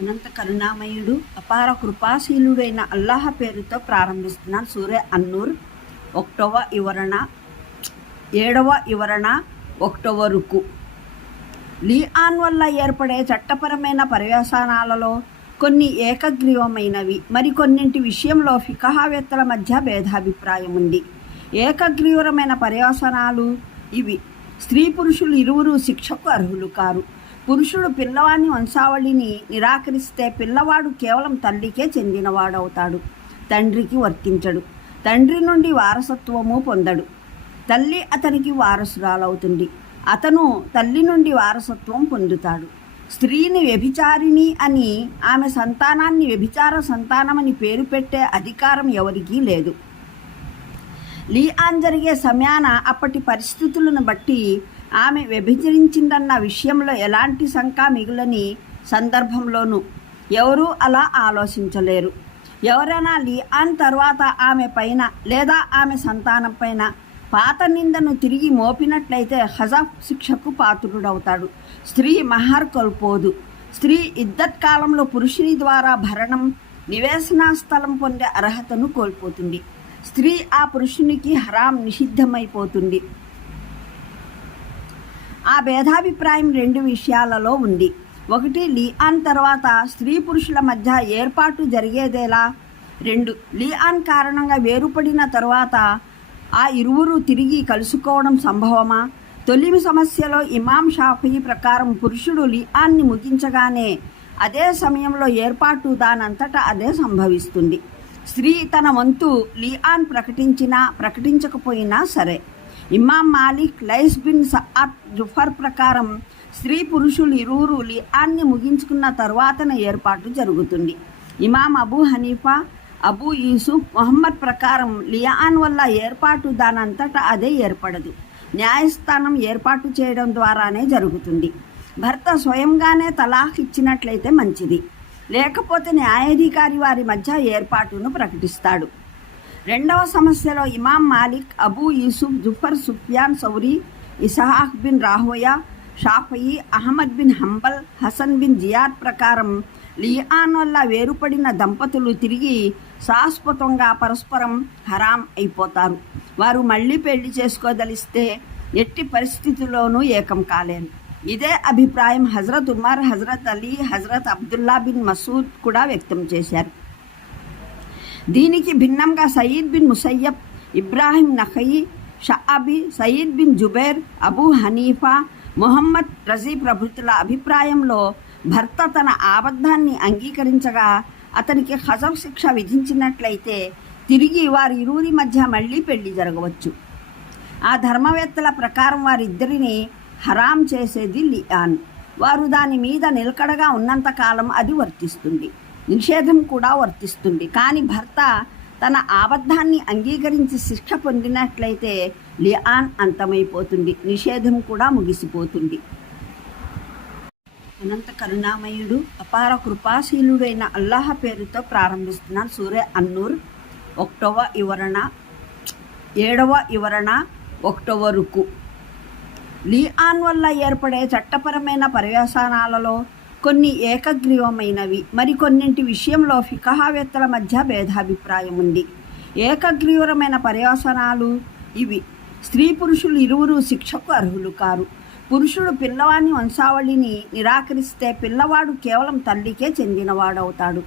అనంత కరుణామయుడు అపార కృపాశీలుడైన అల్లాహ పేరుతో ప్రారంభిస్తున్నాను. సూర్య అన్నూర్ ఒకటవ వివరణ ఏడవ వివరణ ఒకటవ రుకు. లీఆన్ వల్ల ఏర్పడే చట్టపరమైన పర్యవసానాలలో కొన్ని ఏకగ్రీవమైనవి. మరికొన్నింటి విషయంలో ఫికహావేత్తల మధ్య భేదాభిప్రాయం ఉంది. ఏకగ్రీవమైన పర్యవసనాలు ఇవి. స్త్రీ పురుషులు ఇరువురు శిక్షకు అర్హులు కారు. పురుషుడు పిల్లవాని వంశావళిని నిరాకరిస్తే పిల్లవాడు కేవలం తల్లికే చెందినవాడవుతాడు. తండ్రికి వర్తించడు. తండ్రి నుండి వారసత్వము పొందడు. తల్లి అతనికి వారసురాలవుతుంది. అతను తల్లి నుండి వారసత్వం పొందుతాడు. స్త్రీని వ్యభిచారిణి అని ఆమె సంతానాన్ని వ్యభిచార సంతానమని పేరు పెట్టే అధికారం ఎవరికీ లేదు. లీఆన్ జరిగే సమయాన అప్పటి పరిస్థితులను బట్టి ఆమె వ్యభిచరించిందన్న విషయంలో ఎలాంటి శంక మిగులని సందర్భంలోనూ ఎవరూ అలా ఆలోచించలేరు. ఎవరైనా లియాన్ తర్వాత ఆమె పైన లేదా ఆమె సంతానం పైన పాత నిందను తిరిగి మోపినట్లయితే హజాఫ్ శిక్షకు పాత్రుడవుతాడు. స్త్రీ మహర్ కోల్పోదు. స్త్రీ ఇద్దత్ కాలంలో పురుషుని ద్వారా భరణం నివేశనా స్థలం పొందే అర్హతను కోల్పోతుంది. స్త్రీ ఆ పురుషునికి హరాం నిషిద్ధమైపోతుంది. ఆ భేదాభిప్రాయం రెండు విషయాలలో ఉంది. ఒకటి లియాన్ తర్వాత స్త్రీ పురుషుల మధ్య ఏర్పాటు జరిగేదేలా? రెండు లియాన్ కారణంగా వేరుపడిన తరువాత ఆ ఇరువురు తిరిగి కలుసుకోవడం సంభవమా? తొలి సమస్యలో ఇమాం షాఫీ ప్రకారం పురుషుడు లియాన్ని ముగించగానే అదే సమయంలో ఏర్పాటు దానంతటా అదే సంభవిస్తుంది. స్త్రీ తన వంతు లియాన్ ప్రకటించినా ప్రకటించకపోయినా సరే. Imam Malik Laith bin Saad Zufar ప్రకారం స్త్రీ పురుషులు ఇరువురు లియాన్ని ముగించుకున్న తరువాతన ఏర్పాటు జరుగుతుంది. ఇమాం అబూ హనీఫా అబూ యూసుఫ్ మొహమ్మద్ ప్రకారం లియాన్ వల్ల ఏర్పాటు దానంతటా అదే ఏర్పడదు. న్యాయస్థానం ఏర్పాటు చేయడం ద్వారానే జరుగుతుంది. భర్త స్వయంగానే తలాఖ్ ఇచ్చినట్లయితే మంచిది. లేకపోతే న్యాయాధికారి వారి మధ్య ఏర్పాటును ప్రకటిస్తాడు. రెండవ సమస్యలో ఇమాం Malik Abu Yusuf Zufar Sufyan Thawri Ishaq bin Rahawayh Shafii Ahmad bin Hanbal Hasan bin Ziyad ప్రకారం లియాన్ వల్ల వేరుపడిన దంపతులు తిరిగి శాశ్వతంగా పరస్పరం హరాం అయిపోతారు. వారు మళ్ళీ పెళ్ళి చేసుకోదలిస్తే ఎట్టి పరిస్థితుల్లోనూ ఏకం కాలేను ఇదే అభిప్రాయం హజరత్ ఉమర్ హజరత్ అలీ హజరత్ అబ్దుల్లా బిన్ మసూద్ కూడా వ్యక్తం చేశారు. దీనికి భిన్నంగా Saeed bin Musayyab Ibrahim Nakhai Shabi Saeed bin Jubair Abu Hanifa Muhammad Razi ప్రభుత్వ అభిప్రాయంలో భర్త తన ఆబద్ధాన్ని అంగీకరించగా అతనికి హజం శిక్ష విధించినట్లయితే తిరిగి వారి ఇరువురి మధ్య మళ్ళీ పెళ్ళి జరగవచ్చు. ఆ ధర్మవేత్తల ప్రకారం వారిద్దరిని హరాం చేసేది లియాన్ వారు దాని మీద నిలకడగా ఉన్నంతకాలం అది వర్తిస్తుంది. నిషేధం కూడా వర్తిస్తుంది. కానీ భర్త తన ఆబద్ధాన్ని అంగీకరించి శిక్ష పొందినట్లయితే లియాన్ అంతమైపోతుంది. నిషేధం కూడా ముగిసిపోతుంది. అనంత కరుణామయుడు అపార కృపాశీలుడైన అల్లాహ పేరుతో ప్రారంభిస్తున్నాను సూర్య అన్నూర్. ఒకటవ వివరణ ఏడవ వివరణ ఒకటవ రుకు. లియాన్ వల్ల ఏర్పడే చట్టపరమైన పర్యవసానాలలో కొన్ని ఏకగ్రీవమైనవి. మరికొన్నింటి విషయంలో ఫికహావేత్తల మధ్య భేదాభిప్రాయం ఉంది ఏకగ్రీవమైన పర్యవసనాలు ఇవి. స్త్రీ పురుషులు ఇరువురు శిక్షకు అర్హులు కారు. పురుషుడు పిల్లవాని వంశావళిని నిరాకరిస్తే పిల్లవాడు కేవలం తల్లికే చెందినవాడవుతాడు.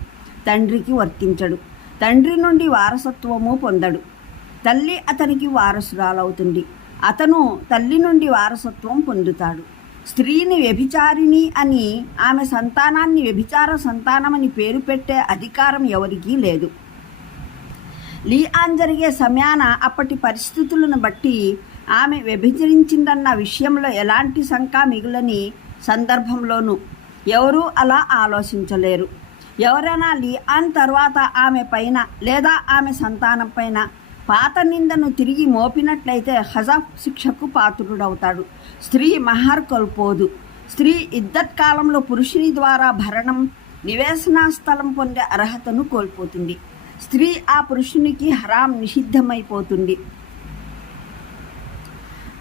తండ్రికి వర్తించడు. తండ్రి నుండి వారసత్వము పొందడు. తల్లి అతనికి వారసురాలవుతుంది. అతను తల్లి నుండి వారసత్వం పొందుతాడు. స్త్రీని వ్యభిచారిణి అని ఆమె సంతానాన్ని వ్యభిచార సంతానమని పేరు పెట్టే అధికారం ఎవరికీ లేదు. లీఆన్ జరిగే సమయాన అప్పటి పరిస్థితులను బట్టి ఆమె వ్యభిచరించిందన్న విషయంలో ఎలాంటి శంక మిగులని సందర్భంలోనూ ఎవరూ అలా ఆలోచించలేరు. ఎవరైనా లియాన్ తర్వాత ఆమె పైన లేదా ఆమె సంతానం పైన పాత నిందను తిరిగి మోపినట్లయితే హజాఫ్ శిక్షకు పాత్రుడవుతాడు. స్త్రీ మహర్ కోల్పోదు. స్త్రీ ఇద్దత్ కాలంలో పురుషుని ద్వారా భరణం నివేశనా స్థలం పొందే అర్హతను కోల్పోతుంది. స్త్రీ ఆ పురుషునికి హరాం నిషిద్ధమైపోతుంది.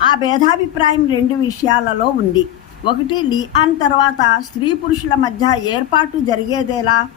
ఆ భేదాభిప్రాయం రెండు విషయాలలో ఉంది. ఒకటి లియాన్ తర్వాత స్త్రీ పురుషుల మధ్య ఏర్పాటు జరిగేదేలా?